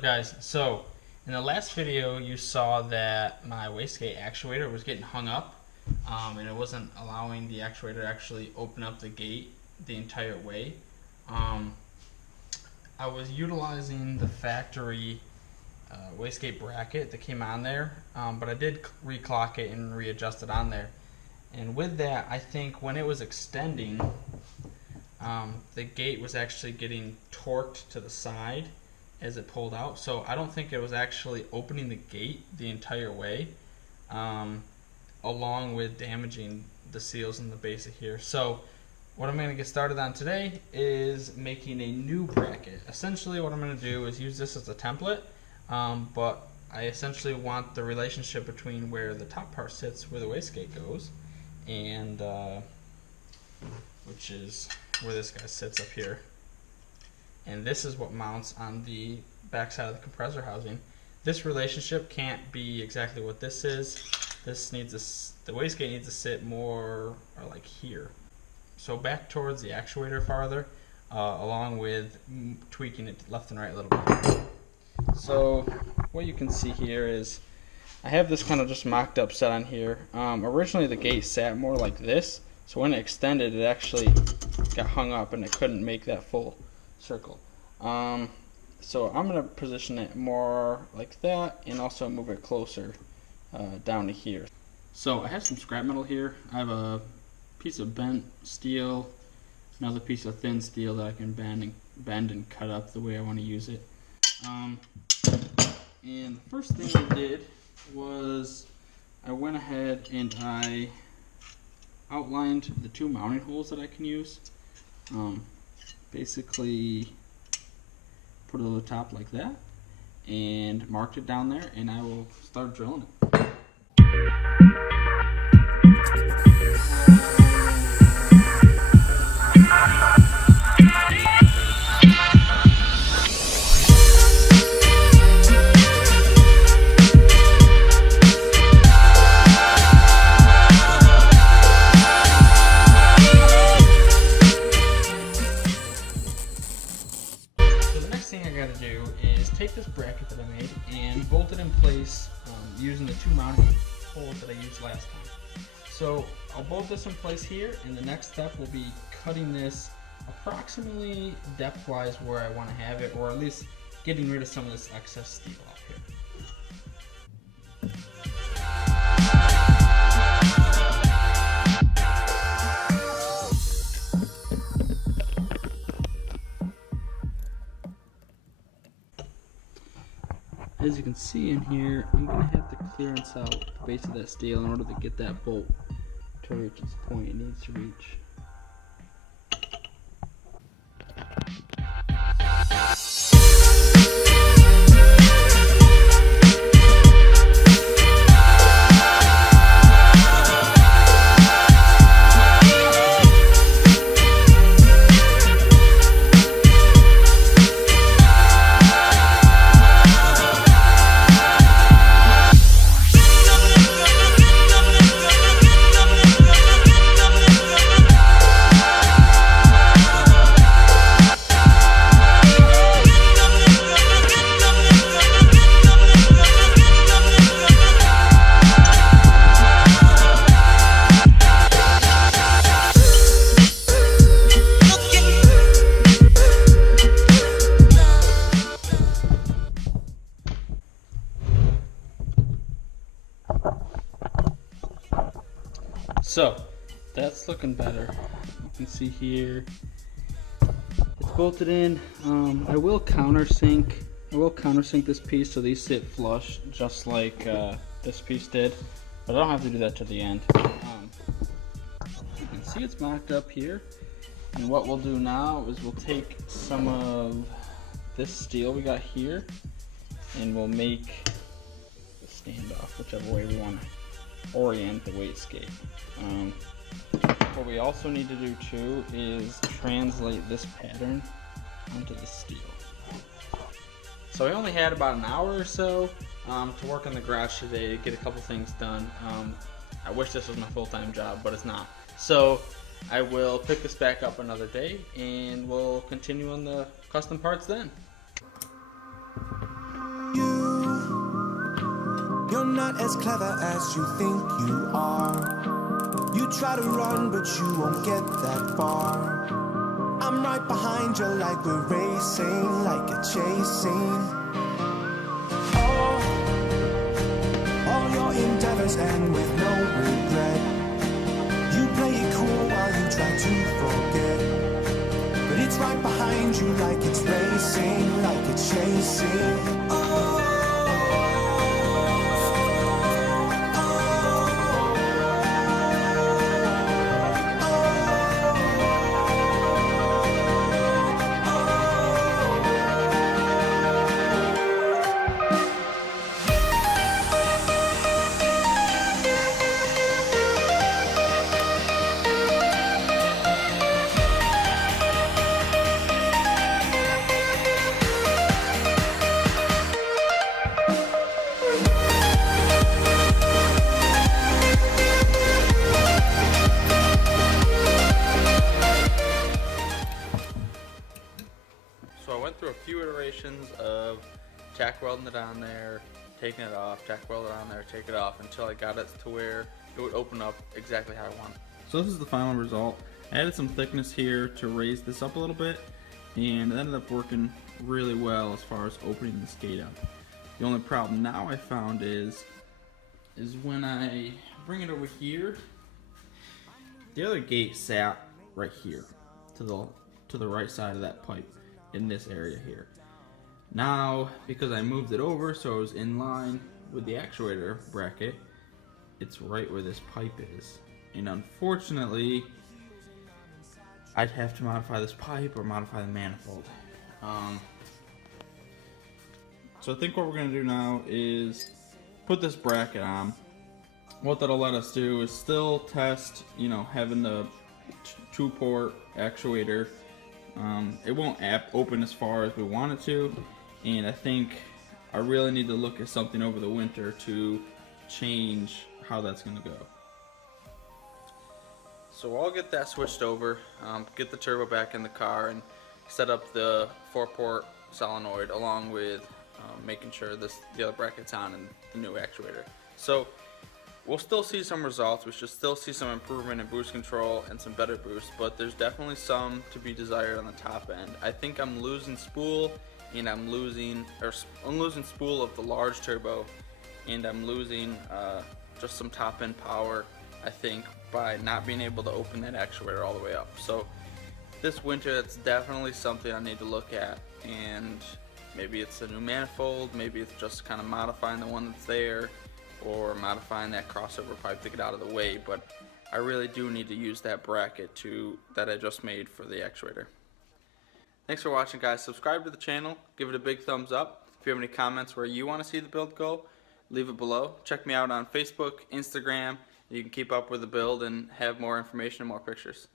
up, guys? So in the last video you saw that my wastegate actuator was getting hung up and it wasn't allowing the actuator to actually open up the gate the entire way. I was utilizing the factory wastegate bracket that came on there, but I did reclock it and readjust it on there, and with that I think when it was extending the gate was actually getting torqued to the side as it pulled out, so I don't think it was actually opening the gate the entire way, along with damaging the seals in the base of here. So what I'm going to get started on today is making a new bracket. Essentially what I'm going to do is use this as a template, but I essentially want the relationship between where the top part sits, where the wastegate goes, and which is where this guy sits up here. And this is what mounts on the back side of the compressor housing. This relationship can't be exactly what this is. This needs the wastegate needs to sit more like here. So back towards the actuator farther, along with tweaking it left and right a little bit. So what you can see here is I have this kind of just mocked up set on here. Originally the gate sat more like this, so when it extended it actually got hung up and it couldn't make that full circle. So I'm going to position it more like that and also move it closer down to here. So I have some scrap metal here. I have a piece of bent steel, another piece of thin steel that I can bend and cut up the way I want to use it. And the first thing I did was I went ahead and I outlined the two mounting holes that I can use. Basically put it on the top like that and marked it down there, and I will start drilling it. Take this bracket that I made and bolt it in place using the two mounting holes that I used last time. So I'll bolt this in place here, and the next step will be cutting this approximately depth-wise where I want to have it, or at least getting rid of some of this excess steel off here. As you can see in here, I'm going to have to clearance out the base of that steel in order to get that bolt to reach its point it needs to reach. So that's looking better. You can see here it's bolted in. I will countersink this piece so these sit flush just like this piece did, but I don't have to do that to the end. You can see it's mocked up here, and what we'll do now is we'll take some of this steel we got here and we'll make the standoff whichever way we want to orient the wastegate. What we also need to do too is translate this pattern onto the steel. So I only had about an hour or so to work in the garage today to get a couple things done. I wish this was my full-time job, but it's not. So I will pick this back up another day and we'll continue on the custom parts then. not as clever as you think you are. You try to run, but you won't get that far. I'm right behind you like we're racing, like a chasing. All your endeavors end with no regret. You play it cool while you try to forget. But it's right behind you like it's racing, like it's chasing. So I went through a few iterations of tack welding it on there, taking it off, tack weld it on there, take it off, until I got it to where it would open up exactly how I want. So this is the final result. I added some thickness here to raise this up a little bit, and it ended up working really well as far as opening this gate up. The only problem now I found is when I bring it over here, the other gate sat right here to the right side of that pipe in this area here. Now, because I moved it over so it was in line with the actuator bracket, it's right where this pipe is. And unfortunately, I'd have to modify this pipe or modify the manifold. So I think what we're gonna do now is put this bracket on. What that'll let us do is still test, having the 2-port actuator. It won't open as far as we want it to, and I think I really need to look at something over the winter to change how that's going to go. So I'll get that switched over, get the turbo back in the car, and set up the 4-port solenoid along with making sure the other bracket's on and the new actuator. So we'll still see some results. We should still see some improvement in boost control and some better boost, but there's definitely some to be desired on the top end. I think I'm losing spool, and I'm losing spool of the large turbo, and I'm losing just some top end power, I think, by not being able to open that actuator all the way up. So this winter, that's definitely something I need to look at, and maybe it's a new manifold, maybe it's just kind of modifying the one that's there, or modifying that crossover pipe to get out of the way, but I really do need to use that bracket that I just made for the actuator. Thanks for watching, guys. Subscribe to the channel, give it a big thumbs up. If you have any comments where you want to see the build go, leave it below. Check me out on Facebook, Instagram. You can keep up with the build and have more information and more pictures.